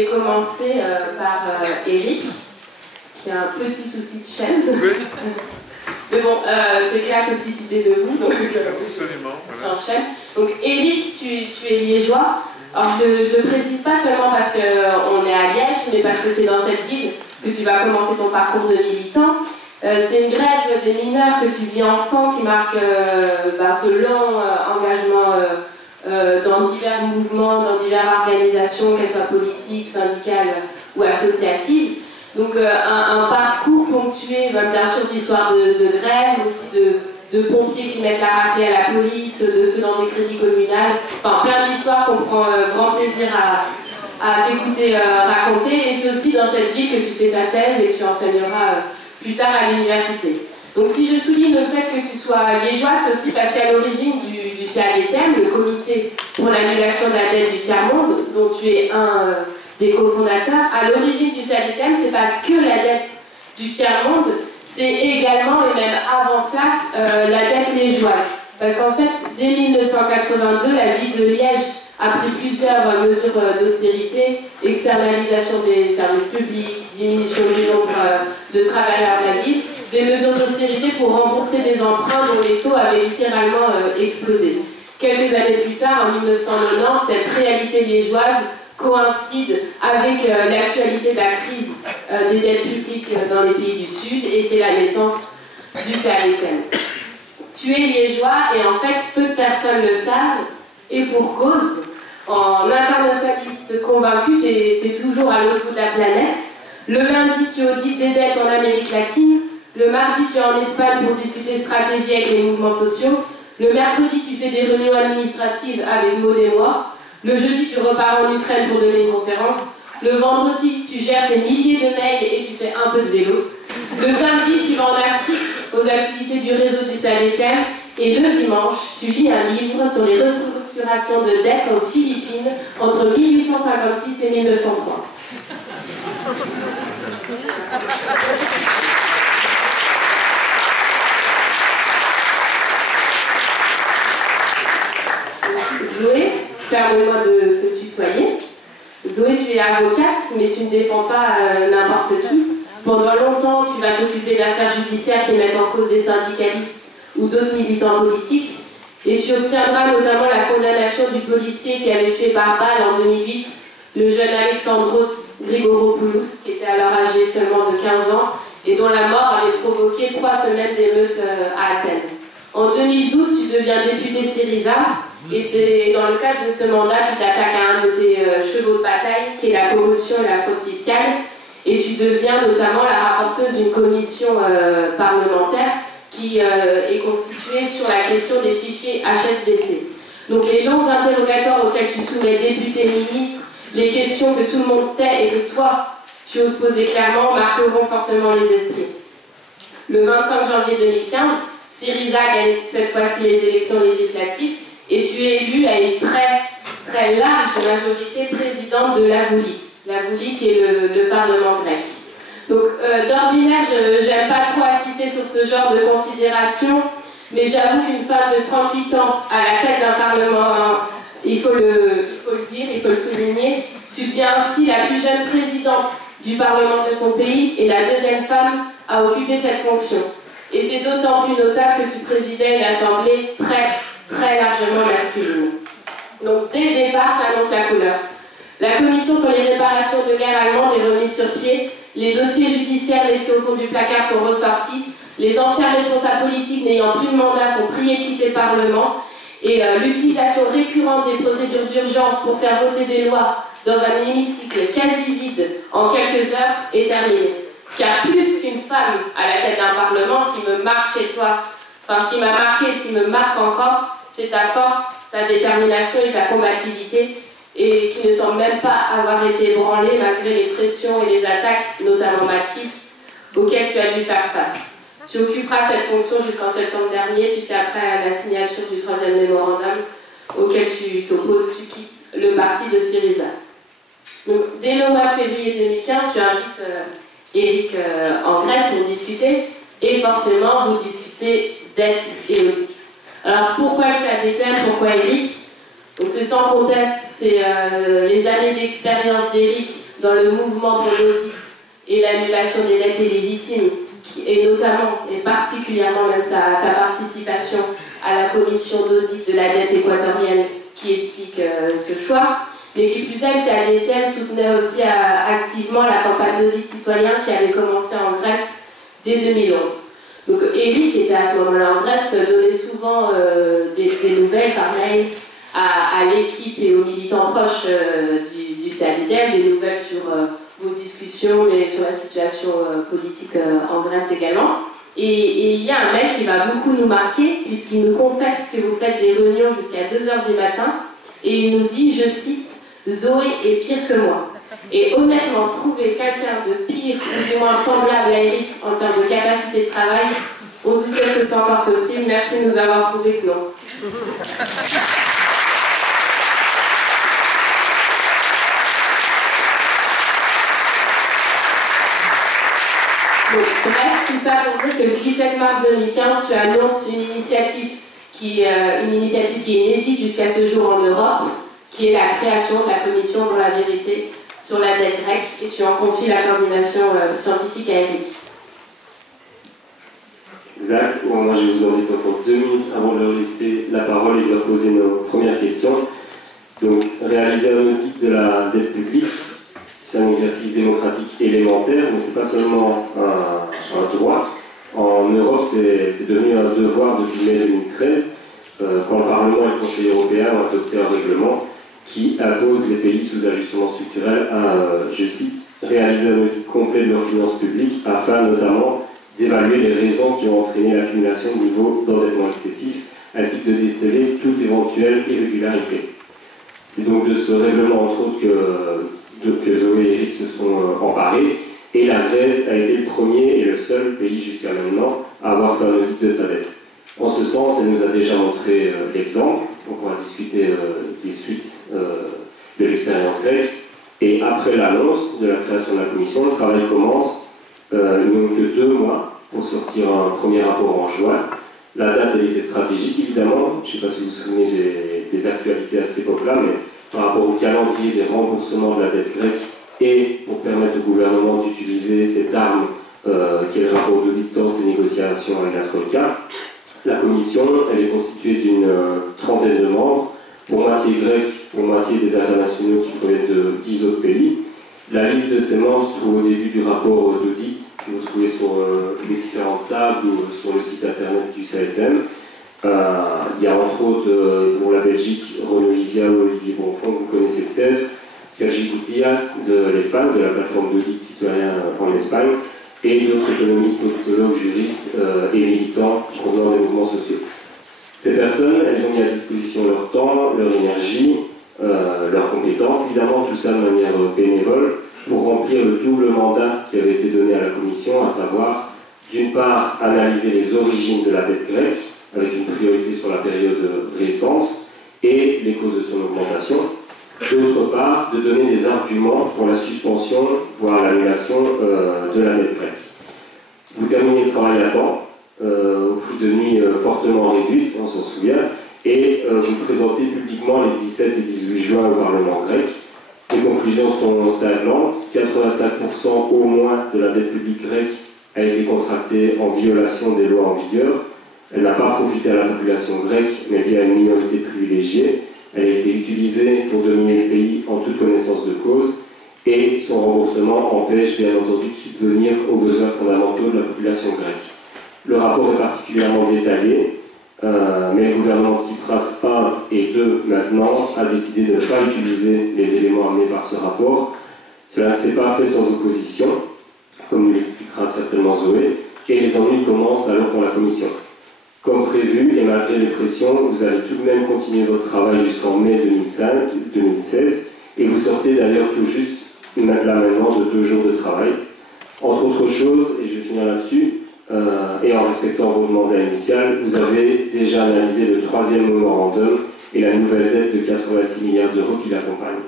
vais commencer par Eric, qui a un petit souci de chaise. Oui. Mais bon, c'est classe aussi si t'es debout, donc absolument. Voilà. j'enchaîne. Donc Eric, tu es liégeois. Alors je le précise pas seulement parce qu'on est à Liège, mais parce que c'est dans cette ville que tu vas commencer ton parcours de militant. C'est une grève des mineurs que tu vis enfant qui marque ce long engagement dans divers mouvements, dans diverses organisations, qu'elles soient politiques, syndicales ou associatives. Donc un parcours ponctué bien sûr d'histoires de grève, aussi de pompiers qui mettent la raclée à la police, de feux dans des crédits communales, enfin plein d'histoires qu'on prend grand plaisir à t'écouter raconter. Et c'est aussi dans cette ville que tu fais ta thèse et que tu enseigneras plus tard à l'université. Donc si je souligne le fait que tu sois liégeois, c'est aussi parce qu'à l'origine du CADTM, le comité pour l'annulation de la dette du tiers-monde, dont tu es un des cofondateurs, à l'origine du CADTM, c'est pas que la dette du tiers-monde, c'est également, et même avant cela, la dette liégeoise. Parce qu'en fait, dès 1982, la ville de Liège a pris plusieurs mesures d'austérité, externalisation des services publics, diminution du nombre de travailleurs de la ville, des mesures d'austérité pour rembourser des emprunts dont les taux avaient littéralement explosé. Quelques années plus tard, en 1990, cette réalité liégeoise coïncide avec l'actualité de la crise des dettes publiques dans les pays du Sud, et c'est la naissance du CADTM. Tu es liégeois et en fait peu de personnes le savent, et pour cause. En internationaliste convaincu, tu es toujours à l'autre bout de la planète. Le lundi, tu audites des dettes en Amérique latine. Le mardi, tu es en Espagne pour discuter stratégie avec les mouvements sociaux. Le mercredi, tu fais des réunions administratives avec Maud et moi. Le jeudi, tu repars en Ukraine pour donner une conférence. Le vendredi, tu gères tes milliers de mails et tu fais un peu de vélo. Le samedi, tu vas en Afrique aux activités du réseau du CADTM. Et le dimanche, tu lis un livre sur les restructurations de dettes aux Philippines entre 1856 et 1903. Zoé, permets-moi de te tutoyer. Zoé, tu es avocate, mais tu ne défends pas n'importe qui. Pendant longtemps, tu vas t'occuper d'affaires judiciaires qui mettent en cause des syndicalistes ou d'autres militants politiques, et tu obtiendras notamment la condamnation du policier qui avait tué par balle en 2008 le jeune Alexandros Grigoropoulos, qui était alors âgé seulement de 15 ans, et dont la mort avait provoqué 3 semaines d'émeutes à Athènes. En 2012, tu deviens député Syriza, et dans le cadre de ce mandat, tu t'attaques à un de tes chevaux de bataille, qui est la corruption et la fraude fiscale, et tu deviens notamment la rapporteuse d'une commission parlementaire qui est constituée sur la question des fichiers HSBC. Donc les longs interrogatoires auxquels tu soumets députés et ministres, les questions que tout le monde tait et que toi, tu oses poser clairement, marqueront fortement les esprits. Le 25 janvier 2015, Syriza gagne cette fois-ci les élections législatives et tu es élu à une très large majorité présidente de l'Avouli qui est le Parlement grec. Donc d'ordinaire, je n'aime pas trop assister sur ce genre de considération, mais j'avoue qu'une femme de 38 ans à la tête d'un Parlement, il faut le dire, il faut le souligner, tu deviens ainsi la plus jeune présidente du Parlement de ton pays et la deuxième femme à occuper cette fonction. Et c'est d'autant plus notable que tu présidais une assemblée très largement masculine. Donc dès le départ, tu annonces la couleur. La commission sur les réparations de guerre allemande est remise sur pied, les dossiers judiciaires laissés au fond du placard sont ressortis, les anciens responsables politiques n'ayant plus de mandat sont priés de quitter le Parlement, et l'utilisation récurrente des procédures d'urgence pour faire voter des lois dans un hémicycle quasi vide en quelques heures est terminée. Car plus qu'une femme à la tête d'un Parlement, ce qui me marque chez toi, enfin ce qui m'a marqué, ce qui me marque encore, c'est ta force, ta détermination et ta combativité, et qui ne semble même pas avoir été ébranlée malgré les pressions et les attaques, notamment machistes, auxquelles tu as dû faire face. Tu occuperas cette fonction jusqu'en septembre dernier, puisqu'après la signature du 3e mémorandum auquel tu t'opposes, tu quittes le parti de Syriza. Donc, dès le mois de février 2015, tu invites Eric en Grèce pour discuter, et forcément, vous discutez dette et audit. Alors, pourquoi le CADTM, pourquoi Eric? Donc c'est sans conteste, c'est les années d'expérience d'Eric dans le mouvement pour l'audit et l'annulation des dettes illégitimes, et notamment et particulièrement même sa participation à la commission d'audit de la dette équatorienne qui explique ce choix. Mais qui plus est, CADTM soutenait aussi activement la campagne d'audit citoyen qui avait commencé en Grèce dès 2011. Donc Eric, qui était à ce moment-là en Grèce, donnait souvent des nouvelles par mail à l'équipe et aux militants proches du CADTM, des nouvelles sur vos discussions, mais sur la situation politique en Grèce également. Et il y a un mec qui va beaucoup nous marquer, puisqu'il nous confesse que vous faites des réunions jusqu'à 2 h du matin, et il nous dit, je cite, « Zoé est pire que moi ». Et honnêtement, trouver quelqu'un de pire, ou du moins semblable à Eric en termes de capacité de travail, on doutait que ce soit encore possible. Merci de nous avoir prouvé que non. Donc, bref, tout ça pour dire que le 17 mars 2015, tu annonces une initiative qui est inédite jusqu'à ce jour en Europe, qui est la création de la commission pour la vérité sur la dette grecque, et tu en confies la coordination scientifique à Eric. Exact. Bon, moi, je vais vous inviter encore 2 minutes avant de leur laisser la parole et de leur poser nos premières questions. Donc, réaliser un audit de la dette publique, c'est un exercice démocratique élémentaire, mais ce n'est pas seulement un droit. En Europe, c'est devenu un devoir depuis mai 2013, quand le Parlement et le Conseil européen ont adopté un règlement qui impose les pays sous ajustement structurel à, je cite, réaliser un audit complet de leurs finances publiques afin notamment d'évaluer les raisons qui ont entraîné l'accumulation de niveaux d'endettement excessif, ainsi que de déceler toute éventuelle irrégularité. C'est donc de ce règlement, entre autres, que Zoé et Eric se sont emparés, et la Grèce a été le premier et le seul pays jusqu'à maintenant à avoir fait un audit de sa dette. En ce sens, elle nous a déjà montré l'exemple. On pourra discuter des suites de l'expérience grecque. Et après l'annonce de la création de la commission, le travail commence. Il n'y a que 2 mois pour sortir un premier rapport en juin. La date, elle était stratégique, évidemment. Je ne sais pas si vous vous souvenez des actualités à cette époque-là, mais par rapport au calendrier des remboursements de la dette grecque et pour permettre au gouvernement d'utiliser cette arme qui est le rapport d'audit dans ses négociations avec la Troïka. La commission, elle est constituée d'une 30aine de membres, pour moitié grecs, pour moitié des internationaux qui proviennent de 10 autres pays. La liste de ces membres se trouve au début du rapport d'audit que vous trouvez sur les différentes tables ou sur le site internet du CADTM. Il y a entre autres pour la Belgique Renaud Vivia ou Olivier Bonfond, que vous connaissez peut-être, Sergi Gutias de l'Espagne, de la plateforme d'audit citoyen en Espagne, et d'autres économistes, politologues, juristes et militants provenant des mouvements sociaux. Ces personnes, elles ont mis à disposition leur temps, leur énergie, leurs compétences, évidemment, tout ça de manière bénévole, pour remplir le double mandat qui avait été donné à la Commission, à savoir, d'une part, analyser les origines de la dette grecque, avec une priorité sur la période récente, et les causes de son augmentation. D'autre part, de donner des arguments pour la suspension, voire l'annulation de la dette grecque. Vous terminez le travail à temps, au prix de nuit fortement réduite, on s'en souvient, et vous présentez publiquement les 17 et 18 juin au Parlement grec. Les conclusions sont cinglantes. 85% au moins de la dette publique grecque a été contractée en violation des lois en vigueur. Elle n'a pas profité à la population grecque, mais bien à une minorité privilégiée. Elle a été utilisée pour dominer le pays en toute connaissance de cause, et son remboursement empêche bien entendu de subvenir aux besoins fondamentaux de la population grecque. Le rapport est particulièrement détaillé, mais le gouvernement de Tsipras 1 et 2 maintenant a décidé de ne pas utiliser les éléments amenés par ce rapport. Cela ne s'est pas fait sans opposition, comme nous l'expliquera certainement Zoé, et les ennuis commencent alors pour la Commission. Comme prévu, et malgré les pressions, vous allez tout de même continuer votre travail jusqu'en mai 2016, et vous sortez d'ailleurs tout juste là maintenant de 2 jours de travail. Entre autres choses, et je vais finir là-dessus, et en respectant votre mandat initial, vous avez déjà analysé le 3e mémorandum et la nouvelle dette de 86 milliards d'euros qui l'accompagne.